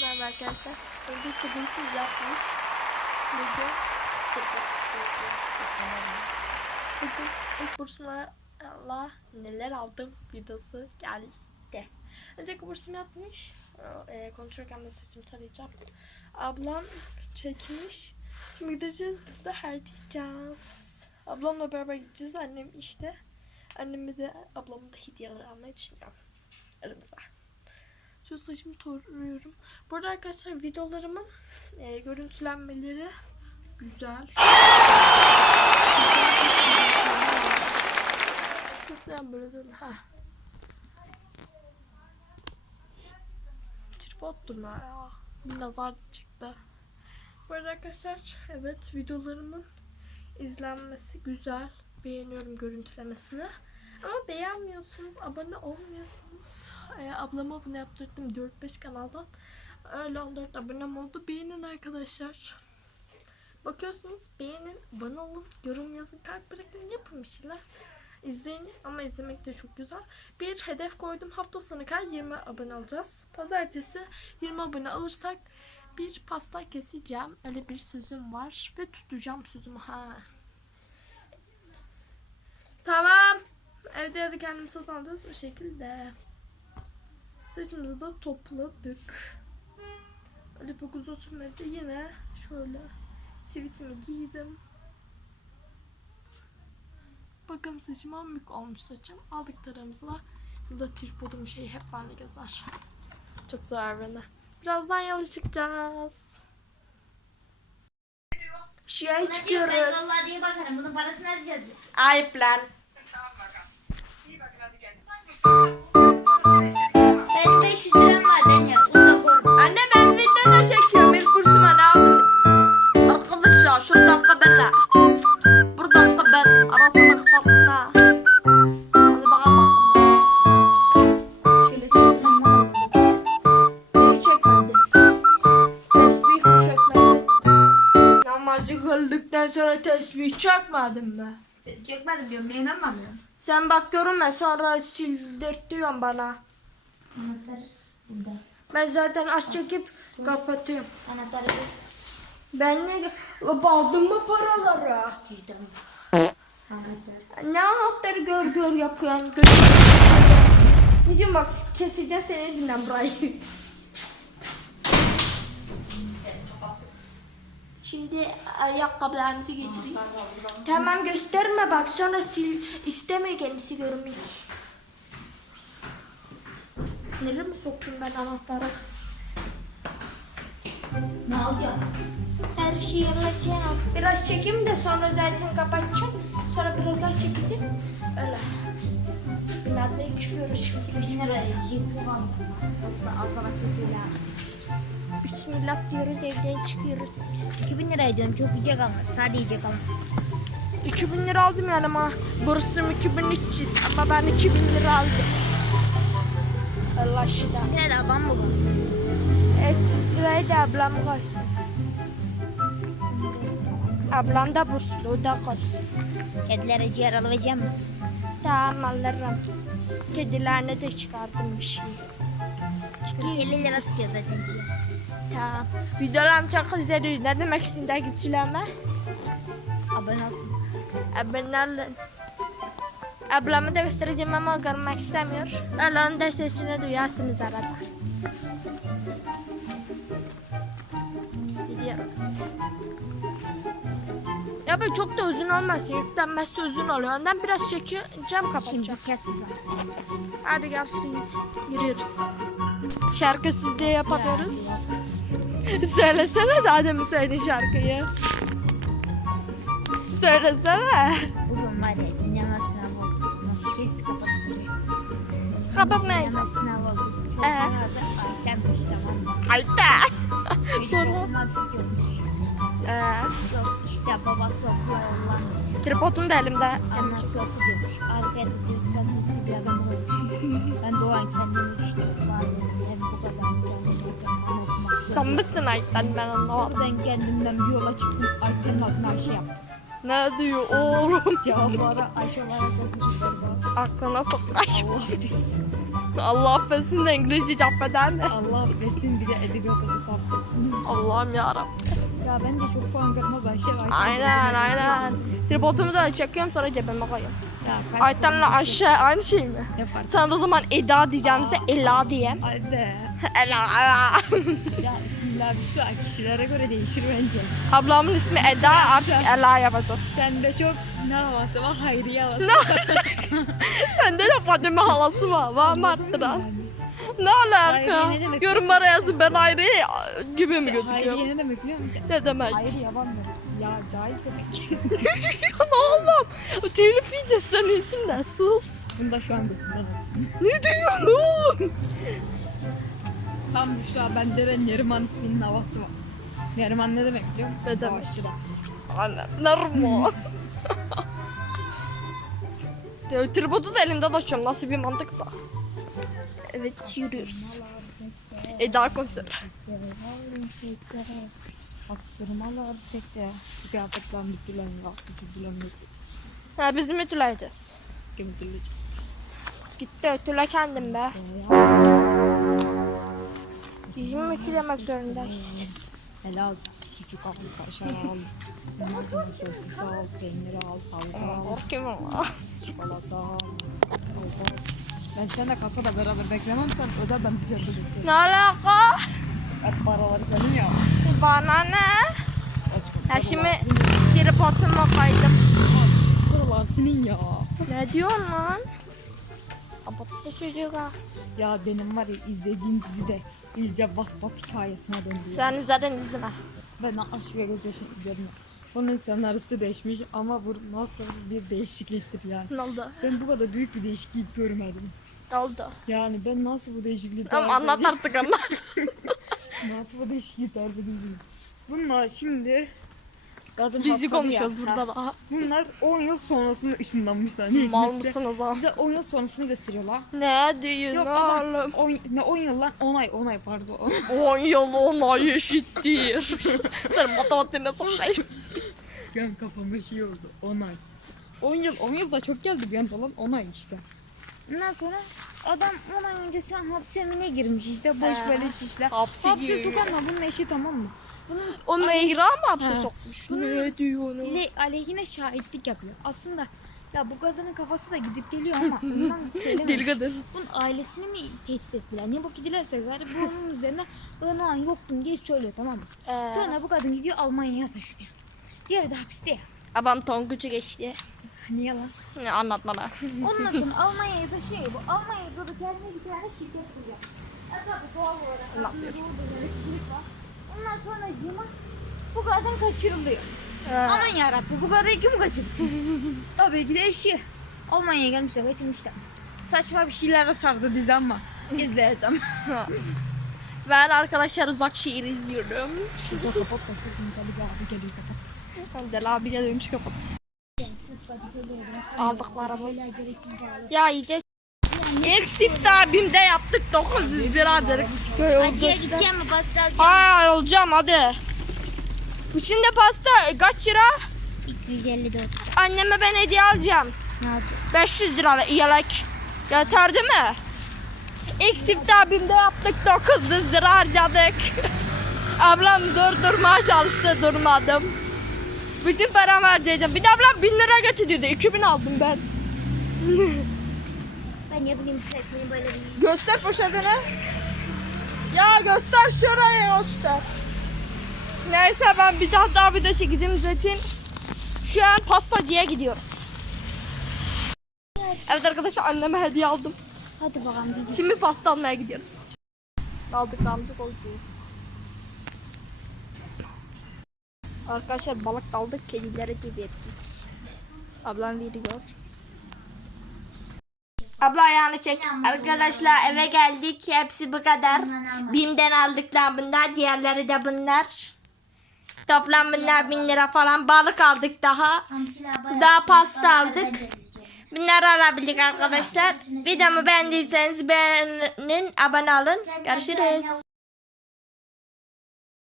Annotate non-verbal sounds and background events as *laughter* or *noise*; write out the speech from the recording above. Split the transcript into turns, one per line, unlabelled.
Merhaba arkadaşlar. Öncelikle bursum yapmış. Bugün Bugün ilk bursumla Allah neler aldım videosu geldi. Önceki bursum yapmış. E, konuşurken de saçımı tarayacağım. Ablam çekmiş. Şimdi gideceğiz biz de harcayacağız. Ablamla beraber gideceğiz. Annem işte. Anneme de ablamın da hediyeler almayı düşünüyorum. Aramızda. Şu saçımı tarıyorum. Bu arada arkadaşlar videolarımın e, görüntülenmeleri güzel. Neden böyle? Ha. Tripod ya. Bir nazar çıktı. Bu arada arkadaşlar evet videolarımın izlenmesi güzel. Beğeniyorum görüntülemesini. Ama beğenmiyorsunuz, abone olmuyorsunuz. Ee, ablama abone yaptırdım 4-5 kanaldan. Öyle 14 abonem oldu. Beğenin arkadaşlar. Bakıyorsunuz beğenin, abone olun, yorum yazın, kalp bırakın, yapın bir şeyler. İzleyin ama izlemek de çok güzel. Bir hedef koydum. Hafta sonu kadar 20 abone alacağız. Pazartesi 20 abone alırsak bir pasta keseceğim. Öyle bir sözüm var. Ve tutacağım sözümü. Ha. Tamam. Evde ya da kendimiz satın alacağız. O şekilde. Saçımızı da topladık. Öyle pek uzun sürmedi. Yine şöyle sivitimi giydim. Bakın saçıma mük olmuş saçım. Aldıklarımızla burada tripodum şey hep bende gezer. Çok zor bana. Birazdan yola çıkacağız. Şuraya çıkıyoruz.
Diye bakarım. Bunun parasını harcayacağız.
Ayıp lan.
Ben 500 liram var. Bunu da korum.
Anne ben video da çekiyorum. İlk kursuma ne aldınız? Arkadaşlar şu dakika benle. Bu dakika ben arasına kapatına. Hadi bakalım bakalım. Şöyle çekmem. Neyi çekmedi? Tesbih mi çekmedi? Namazı kıldıktan sonra tesbih çekmedin mi?
Çekmedim diyorum. Neyine inanmıyorum.
Sen bak görünme sonra sildirtiyorsun bana.
Anahtarı burada.
Ben zaten aç çekip kapatıyorum.
Anahtarı
Ben ne aldım mı paraları?
cüzdanım. Anahtar.
Ne anahtarı gör gör yapıyorsun? Gör. Ne diyorsun bak keseceğim senin yüzünden burayı. Şimdi ayakkabılarımızı geçireyim. Tamam gösterme bak sonra sil istemiyor kendisi görünmüyor. Nereye mi sokayım ben anahtarı?
Ne alacağım?
Her şeyi alacağım. Biraz çekeyim de sonra zaten kapatacağım. Sonra biraz daha çekeceğim. Öyle. Binada'ya çıkıyoruz şimdi.
1000 lira yıkı var. Abla başka söyle.
Bismillah diyoruz evden çıkıyoruz.
2000 lira ediyorum. Çok yiyecek alır. Sade yiyecek alır.
2000 lira aldım yani ama bursum 2300 ama ben 2000 lira aldım. Allah aşkına.
Size de adam mı var?
Evet sırayı da ablam koysun. Ablam da burslu o da koysun.
Kedilere ciğer alacağım mı?
Tamam alırım. Kedilerine de çıkardım bir şey.
50 lira tutuyor zaten ciğer.
Tamam. Videolarım çok izleriz. Ne demek için takipçilerime?
Abone olsun.
Abone olun. Ablamı da göstereceğim ama görmek istemiyor. Öyle onun da sesini duyarsınız arada. Gidiyoruz. Ya böyle çok da uzun olmasın. Yüklenmesi uzun oluyor. Ondan biraz çekeceğim kapatacağım.
Şimdi kes uzak.
Hadi görüşürüz. Yürüyoruz. Şarkı siz de yapamıyoruz. Söylesene de adamı söyle şarkıyı. Söylesene.
Bugün var ya dinleme sınavı oldu. Kes duruyor.
Kapatmayacağım.
Dinleme sınavı oldu. Çok
Ee?
Aytenmiş tamam mı?
Hayda.
Sonra? İstiyormuş.
Ee,
Çok işte babası okula yollanmış.
tripodum da elimde.
Annesi okuyormuş. Arkaya da duygusal sesli bir adam olmuş. Ben doğan kendimi düşünüyorum. Bari hem bu kadar.
Sen misin Ayten ben anlamadım.
Ben kendimden bir yola çıktım. Ayten'in adına Ayşe yaptım.
Ne diyor oğlum? *laughs*
Cevapları Ayşe var yazmış galiba.
Aklına sok. Ay,
Allah affetsin.
Allah affetsin de İngilizce affeder mi?
Allah affetsin bir de edebiyat hocası affetsin.
Allah'ım yarabbim.
Ya bence çok puan kırmaz Ayşe. Ayşe
Aynen aynen. Tripodumu da çekiyorum sonra cebime koyuyorum.
Ya kaç
Ayten'le Ayşe aynı şey mi?
Yaparsın.
Sana da o zaman Eda diyeceğimize Ela diye.
Hadi.
Ela Ela.
Ya isimler şu an kişilere göre değişir bence.
Ablamın ismi Eda artık Ela yapacağız.
Sende çok ne havası var? Hayriye havası. *laughs*
Sende de Fatime halası var. Var mı arttıran? Ne alaka?
Hayriye ne demek?
Yorumlara yazın ben ayrı gibi mi gözüküyorum?
Hayriye ne demek biliyor musun?
Ne demek?
Hayır yaban demek. Ya cahil demek. *laughs*
ne oğlum? Telif yiyeceğiz senin isimle sus.
Bunu da şu an götümden.
Ne diyorsun oğlum?
Tam şu an bende de Neriman isminin havası var. Neriman ne demek biliyor musun?
Ne demek?
Savaşçı da.
Annem normal. Ya, *laughs* Tripodu da elimde taşıyorum nasıl bir mantıksa. Evet yürüyoruz. Eda konser.
Astırmalar tekte. Kıyafetler mütülen ya. Mütülen mütülen.
Ha bizim ütüleyeceğiz.
Mütülen.
Gitti ütüle kendim be. Yüzümü ütülemek zorundayız.
Helal. Sucuk al, kaşar al. Sosis al, peynir al, tavuk al,
Korkuyorum ama.
çikolata al. Ben seninle kasada beraber beklemem sen öde ben dışarıda beklerim.
Ne alaka?
Hep paraları senin ya.
Bana ne? Ya şimdi tripodumu koydum.
Paralar senin ya.
Ne diyorsun lan? Sabotlu çocuk ha.
Ya benim var ya izlediğim dizide İlce Vat Vat hikayesine döndü. ya.
Sen üzerine izine.
Ben Aşk ve Gözyaşı izledim. Bunun senaryosu değişmiş ama bu nasıl bir değişikliktir yani.
Ne oldu?
Ben bu kadar büyük bir değişiklik görmedim.
Oldu?
Yani ben nasıl bu değişikliği
Tamam
tarif
anlat
edeyim?
artık anlat. *laughs*
Nasıl bu değişikliği tarif edeyim? Bunlar şimdi kadın
Dizi
hastalığı
konuşuyoruz
ya.
burada
Ha,
daha.
Bunlar 10 yıl sonrasında ışınlanmışlar.
Mal
Hikmetse
mısınız ha?
Bize 10 yıl sonrasını gösteriyorlar.
Ne diyorsun
Yok
oğlum?
10, ne 10 yıl lan 10 ay 10 ay pardon. *laughs*
10 yıl 10 ay eşittir. *laughs* Sen matematiğine sokayım.
Ben kafama şey oldu 10 ay. 10 yıl 10 yıl da çok geldi bir anda lan 10 ay işte. Ondan sonra adam 10 ay önce sen hapse mi ne girmiş işte boş
Ee,
böyle işler.
hapse
Hapse
giriyor.
sokanla bunun eşi tamam mı?
O Meyra mı hapse
He.
sokmuş?
Bunun-
Ne diyorsun?
Le, aleyhine şahitlik yapıyor. Aslında ya bu kadının kafası da gidip geliyor ama ondan *laughs* söylememiş.
Deli kadın.
Bunun ailesini mi tehdit ettiler? Ne bak gidilerse gari bu onun üzerine ben o an yoktum diye söylüyor tamam mı? Sonra bu kadın gidiyor Almanya'ya taşınıyor. Diğeri de hapiste ya.
Aban Tonguç'u geçti.
Niye yalan?
Ne anlat bana.
Ondan sonra *laughs* Almanya'ya taşıyor ya bu. Almanya'da da kendine bir tane şirket kuruyor. E tabi doğal olarak.
Ne yapıyor?
Doğuda elektrik var. Ondan sonra Cima bu kadın kaçırılıyor.
Ee,
Aman yarabbim bu kadını kim kaçırsın? *laughs* Tabii ki de eşi. Almanya'ya gelmişler kaçırmışlar. Saçma bir şeylere sardı dizi ama izleyeceğim.
ben arkadaşlar uzak şehir izliyorum.
Şurada kapat bakıyorum tabii abi geliyor kapat.
Deli abi geliyormuş kapat. Aldıklarımız. Ya yiyeceğiz. İlk sift abimde yaptık 900 lira dedik.
Hadiye gideceğim mi pasta alacağım?
Hay olacağım hadi. İçinde pasta kaç lira?
254.
Anneme ben hediye alacağım.
Ne alacağım?
500 lira yelek. Yeter değil mi? İlk sift abimde yaptık 900 lira harcadık. *laughs* ablam durdurmaya çalıştı durmadım. Bütün paramı harcayacağım. Bir de ablam 1000 lira getiriyordu. 2000 aldım ben.
Ben yapayım sesini böyle bir.
Göster poşetini. Ya göster şuraya göster. Neyse ben bir daha daha bir de çekeceğim zaten. Şu an pastacıya gidiyoruz. Evet arkadaşlar anneme hediye aldım.
Hadi bakalım gidelim.
Şimdi pasta almaya gidiyoruz. Aldıklarımızı koyduk. Arkadaşlar balık daldık, kedilere de verdik. Ablam veriyor. Abla ayağını çek. Arkadaşlar eve geldik. Hepsi bu kadar. Bim'den aldıklar bunlar. Diğerleri de bunlar. Toplam bunlar bin lira falan. Balık aldık daha. Daha pasta aldık. Bunları alabildik arkadaşlar. Videomu beğendiyseniz beğenin, abone olun. Görüşürüz.